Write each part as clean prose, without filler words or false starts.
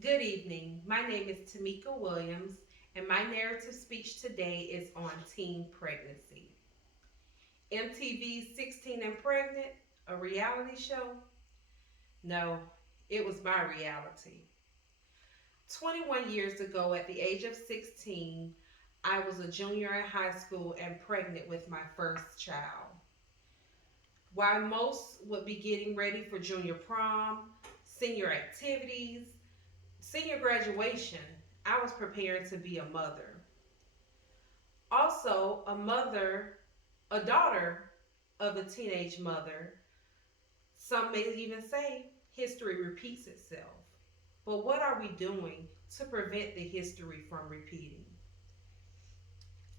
Good evening. My name is Tomeka Williams, and my narrative speech today is on teen pregnancy. MTV's 16 and Pregnant, a reality show? No, it was my reality. 21 years ago, at the age of 16, I was a junior in high school and pregnant with my first child. While most would be getting ready for junior prom, senior activities, senior graduation, I was preparing to be a mother. Also, a daughter of a teenage mother. Some may even say history repeats itself. But what are we doing to prevent the history from repeating?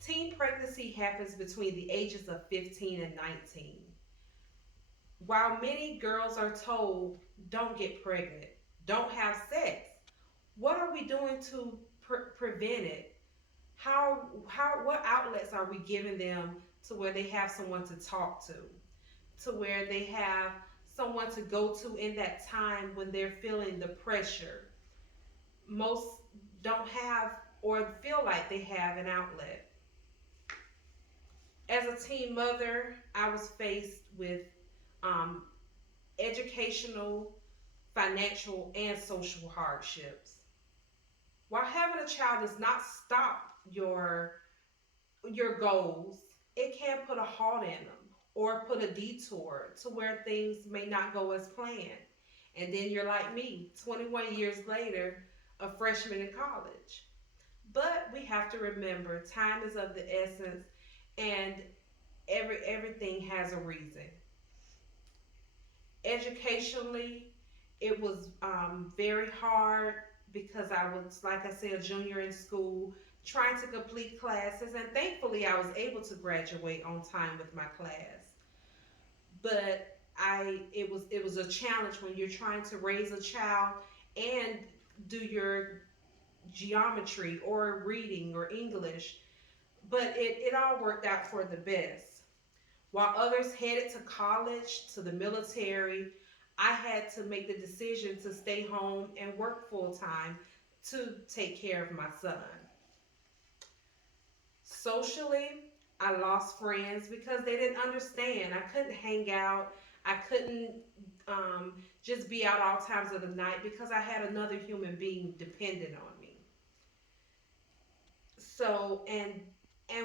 Teen pregnancy happens between the ages of 15 and 19. While many girls are told, don't get pregnant, don't have sex, what are we doing to prevent it? What outlets are we giving them to where they have someone to talk to where they have someone to go to in that time when they're feeling the pressure? Most don't have or feel like they have an outlet. As a teen mother, I was faced with um, educational, financial, and social hardships. While having a child does not stop your goals, it can put a halt in them or put a detour to where things may not go as planned. And then you're like me, 21 years later, a freshman in college. But we have to remember time is of the essence, and everything has a reason. Educationally, it was very hard because I was, like I said, a junior in school, trying to complete classes, and thankfully I was able to graduate on time with my class. But it was a challenge when you're trying to raise a child and do your geometry or reading or English. But it all worked out for the best. While others headed to college, to the military, I had to make the decision to stay home and work full time to take care of my son. Socially, I lost friends because they didn't understand. I couldn't hang out. I couldn't just be out all times of the night because I had another human being dependent on me. So, and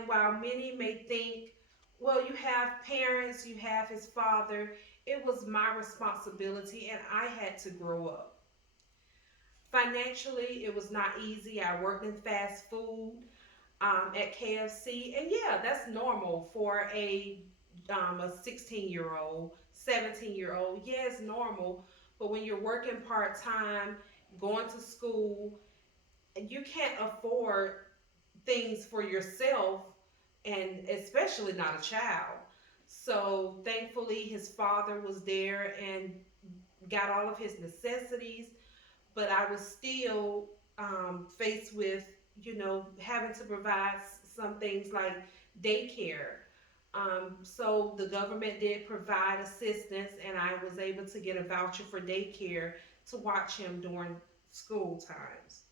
while many may think, well, you have parents, you have his father, it was my responsibility and I had to grow up. Financially, it was not easy. I worked in fast food at KFC, and yeah, that's normal for a 16-year-old, 17-year-old. Yeah, it's normal, but when you're working part time, going to school, you can't afford things for yourself, and especially not a child. So thankfully, his father was there and got all of his necessities, but I was still faced with, having to provide some things like daycare. So the government did provide assistance, and I was able to get a voucher for daycare to watch him during school times.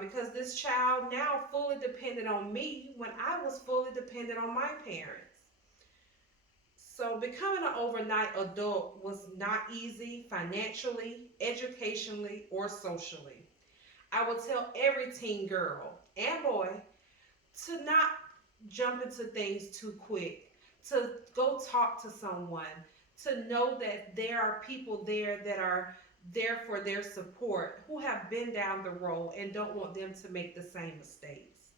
Because this child now fully depended on me when I was fully dependent on my parents. So becoming an overnight adult was not easy financially, educationally, or socially. I would tell every teen girl and boy to not jump into things too quick, to go talk to someone, to know that there are people there that are there for their support, who have been down the road and don't want them to make the same mistakes.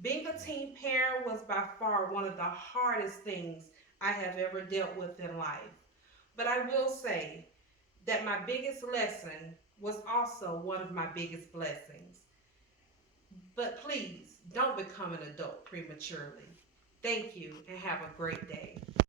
Being a teen parent was by far one of the hardest things I have ever dealt with in life. But I will say that my biggest lesson was also one of my biggest blessings. But please don't become an adult prematurely. Thank you and have a great day.